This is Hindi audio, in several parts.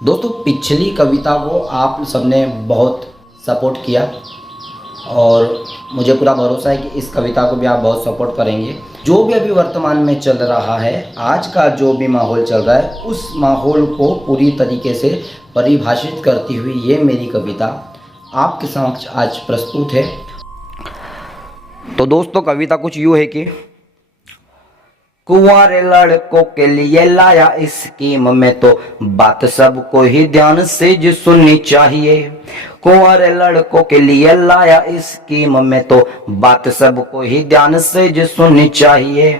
दोस्तों पिछली कविता को आप सबने बहुत सपोर्ट किया और मुझे पूरा भरोसा है कि इस कविता को भी आप बहुत सपोर्ट करेंगे। जो भी अभी वर्तमान में चल रहा है, आज का जो भी माहौल चल रहा है, उस माहौल को पूरी तरीके से परिभाषित करती हुई ये मेरी कविता आपके समक्ष आज प्रस्तुत है। तो दोस्तों कविता कुछ यूँ है कि कुंवारे लड़कों के लिए लाया इस स्कीम में तो बात सबको ही ध्यान से जो सुननी चाहिए। कुंवारे लड़कों के लिए लाया इस स्कीम में तो बात सबको ही ध्यान से जो सुननी चाहिए।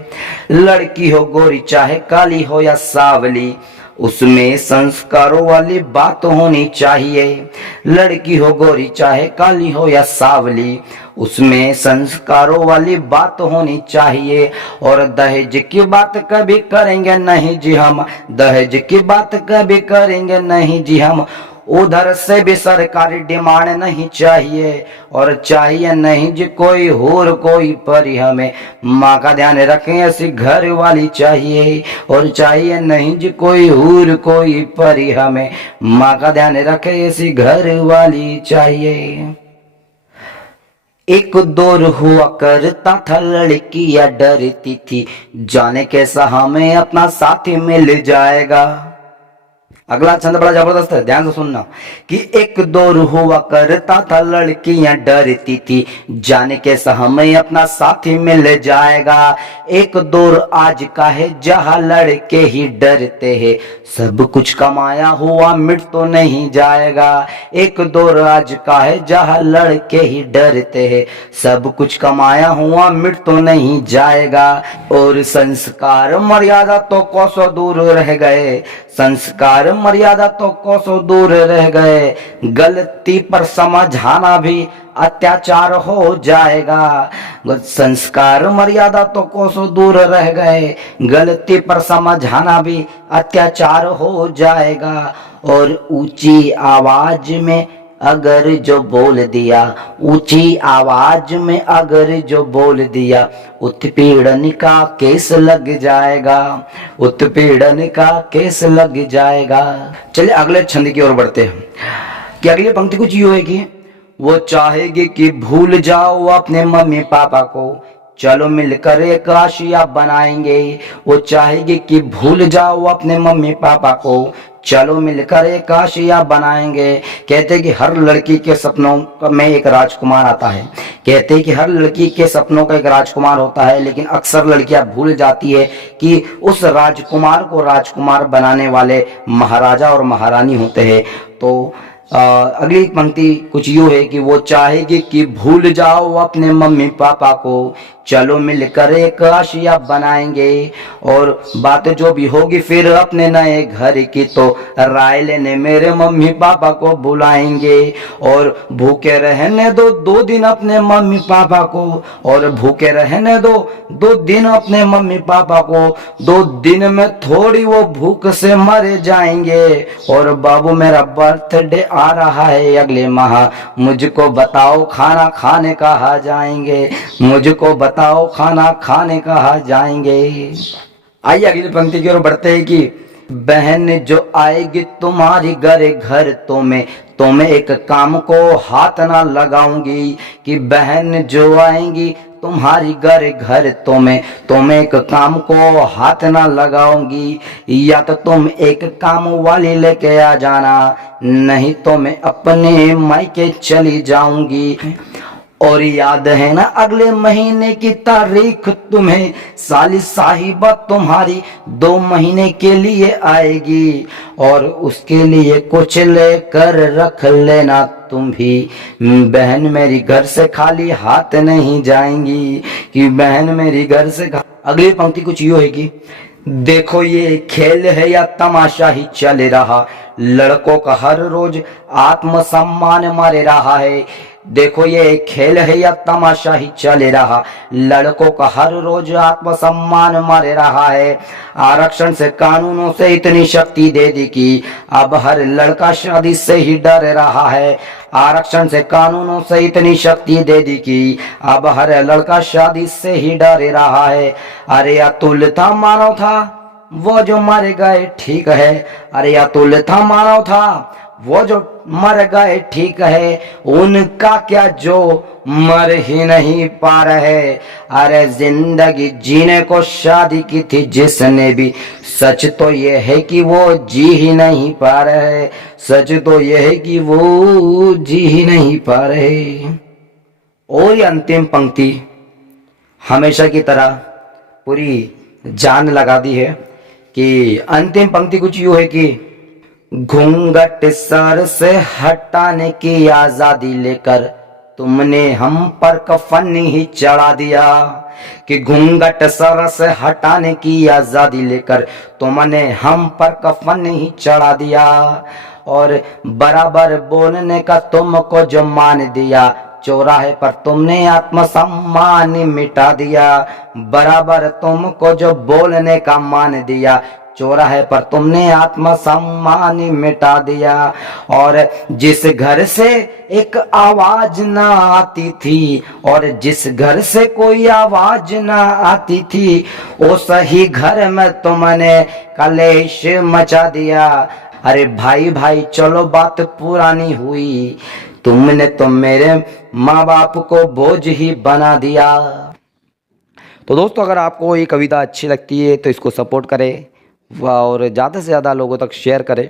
लड़की हो गोरी चाहे काली हो या सावली, उसमें संस्कारों वाली बात होनी चाहिए। लड़की हो गोरी चाहे काली हो या सावली, उसमें संस्कारों वाली बात होनी चाहिए। और दहेज की बात कभी करेंगे नहीं जी हम, दहेज की बात कभी करेंगे नहीं जी हम। उधर से भी सरकारी डिमांड नहीं चाहिए, और चाहिए नहीं जी कोई हूर कोई परी, हमें माँ का ध्यान रखें ऐसी घर वाली चाहिए। और चाहिए नहीं जी कोई हूर कोई परी, हमें माँ का ध्यान रखे ऐसी घर वाली चाहिए। एक दौर हुआ करता था लड़कियां डरती थी, जाने कैसा हमें अपना साथी मिल जाएगा। अगला छंद बड़ा जबरदस्त है, ध्यान से सुनना कि एक दौर हुआ करता था लड़कियां डरती थी, जाने कैसा हमें अपना साथी मिल जाएगा। एक दौर आज का है जहां लड़के ही डरते हैं, सब कुछ कमाया हुआ मिट तो नहीं जाएगा। एक दौर आज का है जहां लड़के ही डरते हैं, सब कुछ कमाया हुआ मिट तो नहीं जाएगा। और संस्कार मर्यादा तो कोसों दूर रह गए, संस्कार मर्यादा तो कोसों दूर रह गए। गलती पर समझाना भी अत्याचार हो जाएगा। संस्कार मर्यादा तो कोसों दूर रह गए, गलती पर समझाना भी अत्याचार हो जाएगा। और ऊंची आवाज में अगर जो बोल दिया, ऊंची आवाज में अगर जो बोल दिया, उत्पीड़न का केस लग जाएगा, उत्पीड़न का केस लग जाएगा। चलिए अगले छंद की ओर बढ़ते हैं कि अगली पंक्ति कुछ यूं है कि वो चाहेगी कि भूल जाओ अपने मम्मी पापा को, चलो मिलकर एक आशिया बनाएंगे। वो चाहेगी कि भूल जाओ अपने मम्मी पापा को, चलो मिलकर एक आशिया बनाएंगे। कहते कि हर लड़की के सपनों में एक राजकुमार आता है, कहते कि हर लड़की के सपनों का एक राजकुमार होता है, लेकिन अक्सर लड़कियां भूल जाती है कि उस राजकुमार को राजकुमार बनाने वाले महाराजा और महारानी होते हैं। तो अगली पंक्ति कुछ यूं है कि वो चाहेगी कि भूल जाओ अपने मम्मी पापा को, चलो मिलकर एक आशिया बनाएंगे। और बात जो भी होगी फिर अपने नए घर की, तो राय लेने मेरे मम्मी पापा को बुलाएंगे। और भूखे रहने दो 2 दिन अपने मम्मी पापा को, और भूखे रहने दो 2 दिन अपने मम्मी पापा को। 2 दिन में थोड़ी वो भूख से मर जाएंगे। और बाबू मेरा बर्थडे आ रहा है अगले माह, मुझको बताओ खाना खाने कहाँ जाएंगे, मुझको बताओ खाना खाने कहाँ जाएंगे। आइए अगली पंक्ति की ओर बढ़ते हैं कि बहन जो आएगी तुम्हारी घर तो मैं एक काम को हाथ ना लगाऊंगी। कि बहन जो आएंगी तुम्हारी घर तो मैं एक काम को हाथ ना लगाऊंगी। या तो तुम एक काम वाली लेके आ जाना, नहीं तो मैं अपने मायके चली जाऊंगी। और याद है ना अगले महीने की तारीख तुम्हें, साली साहिबा तुम्हारी 2 महीने के लिए आएगी। और उसके लिए कुछ लेकर रख लेना तुम भी, बहन मेरी घर से खाली हाथ नहीं जाएंगी। कि बहन मेरी घर से अगली पंक्ति कुछ यूं है कि देखो ये खेल है या तमाशा ही चल रहा, लड़कों का हर रोज आत्मसम्मान मारे रहा है। देखो ये खेल है या तमाशा ही चल रहा, लड़कों का हर रोज आत्मसम्मान मारे रहा है। आरक्षण से कानूनों से इतनी शक्ति दे दी कि अब हर लड़का शादी से ही डर रहा है। आरक्षण से कानूनों से इतनी शक्ति दे दी कि अब हर लड़का शादी से ही डर रहा है। अरे अतुल था मानव था, वो जो मर गए ठीक है, अरे अतुल था मानव था, वो जो मर गए ठीक है, उनका क्या जो मर ही नहीं पा रहे। अरे जिंदगी जीने को शादी की थी जिसने भी, सच तो ये है कि वो जी ही नहीं पा रहे, सच तो ये है कि वो जी ही नहीं पा रहे। और ये अंतिम पंक्ति हमेशा की तरह पूरी जान लगा दी है कि अंतिम पंक्ति कुछ यूं है कि घूंघट सर से हटाने की आजादी लेकर तुमने हम पर कफन ही चढ़ा दिया, कि घूंघट सर से हटाने की आजादी लेकर तुमने हम पर कफन ही चढ़ा दिया, और बराबर बोलने का तुमको जो मान दिया, चौराहे पर तुमने आत्मसम्मान मिटा दिया। बराबर तुमको जो बोलने का मान दिया, चौराहे पर तुमने आत्मसम्मान मिटा दिया। और जिस घर से एक आवाज ना आती थी, और जिस घर से कोई आवाज ना आती थी, वो सही घर में तुमने कलेश मचा दिया। अरे भाई भाई चलो बात पुरानी हुई, तुमने तो मेरे माँ बाप को बोझ ही बना दिया। तो दोस्तों अगर आपको ये कविता अच्छी लगती है तो इसको सपोर्ट करें और ज़्यादा से ज़्यादा लोगों तक शेयर करें।